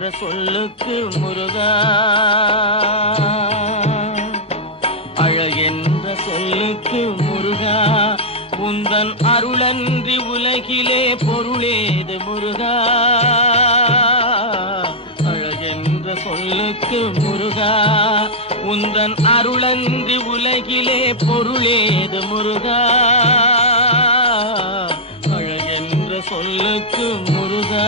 என்ற சொல்லுக்கு முருகா, அழகென்ற சொல்லுக்கு முருகா, உந்தன் அருளன்றி உலகிலே பொருளேது முருகா, அழகென்ற சொல்லுக்கு முருகா, உந்தன் அருளன்றி உலகிலே பொருளேது முருகா, அழகென்ற சொல்லுக்கு முருகா.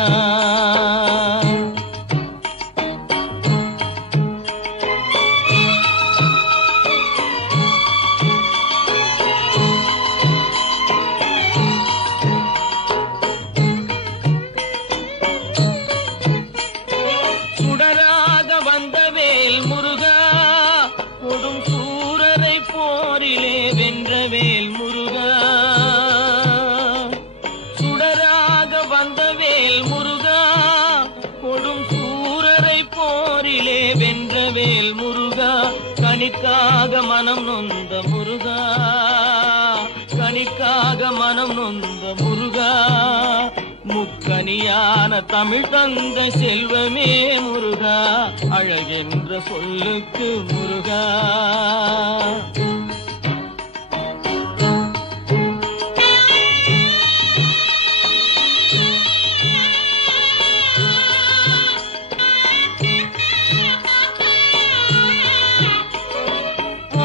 சுடராக வந்தவேல் முருகா, கொடும் சூரரை போரிலே வென்றவேல் முருகா, சுடராக வந்தவேல் முருகா, கொடும் சூரரை போரிலே வென்றவேல் முருகா, கனிக்காக மனம் நொந்த முருகா, கனிக்காக மனம் நொந்த முருகா, முக்கனியான தமிழ் தந்த செல்வமே முருகா, அழகென்ற சொல்லுக்கு முருகா.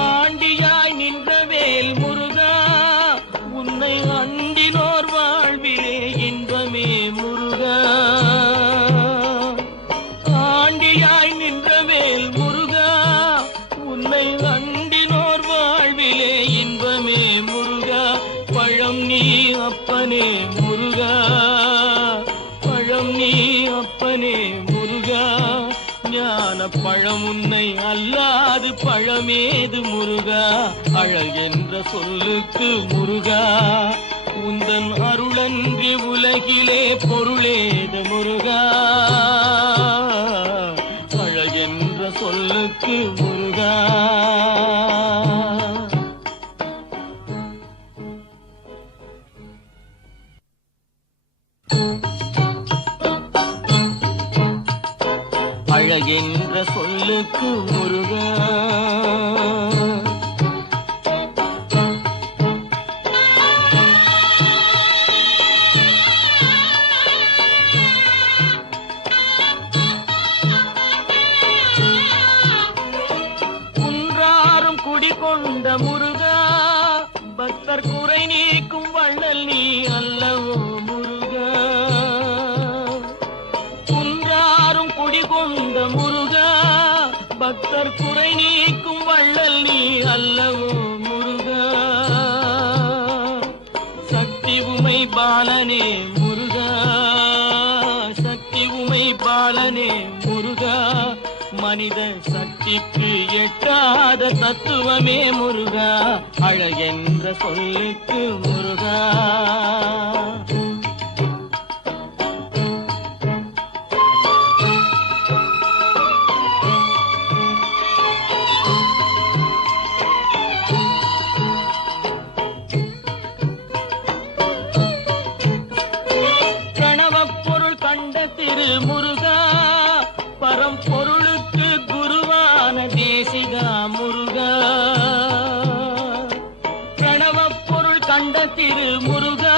ஆண்டியாய் நின்றவேல் முருகா, உன்னை அண்டினோர் வாழ்விலே இன்பமே முருகா, ஆண்டியாய் நின்றவேல் முருகா, உன்னை அண்டினோர் வாழ்விலே இன்பமே முருகா, பழம் நீ அப்பனே முருகா, பழம் நீ அப்பனே முருகா, ஞான பழம் உன்னை அல்லாது பழமேது முருகா, அழகென்ற சொல்லுக்கு முருகா, உந்தன் அருளன்றி உலகிலே பொருளேது முருகா, அழகென்ற சொல்லுக்கு முருகா. அழகென்ற சொல்லுக்கு முருகா. குன்றாரும் குடிகொண்ட முருகா, பக்தர் குறை நீக்கும் வள்ளல் நீ அல்லவோ முருகா, குன்றாரும் குடிகொண்ட முருகா, பக்தர் குறை நீக்கும் வள்ளல் நீ அல்லவோ முருகா, சக்தி உமை பாலனே முருகா, சக்தி உமை பாலனே முருகா, மனித சக்திக்கு எட்டாத தத்துவமே முருகா, அழகென்ற சொல்லுக்கு முருகா. கணவப்பொருள் கண்ட திரு முருகா, பரம்பொருளுக்கு குருவான தேசிகா முருகா, பிரணவப்பொருள் கண்ட திரு முருகா,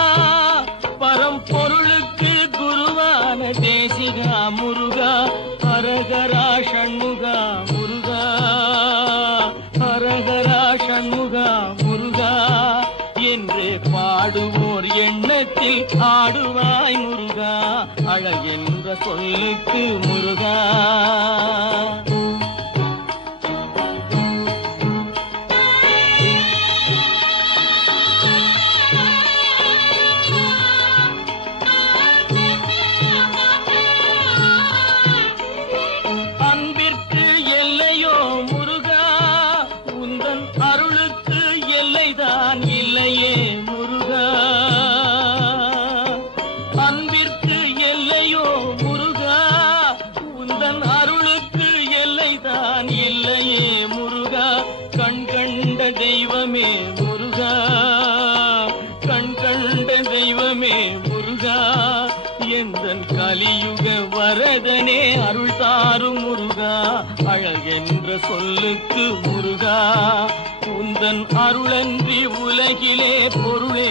அருள் தாரும் முருகா அழகென்ற சொல்லுக்கு முருகா உந்தன் அருளன்றி உலகிலே பொருளே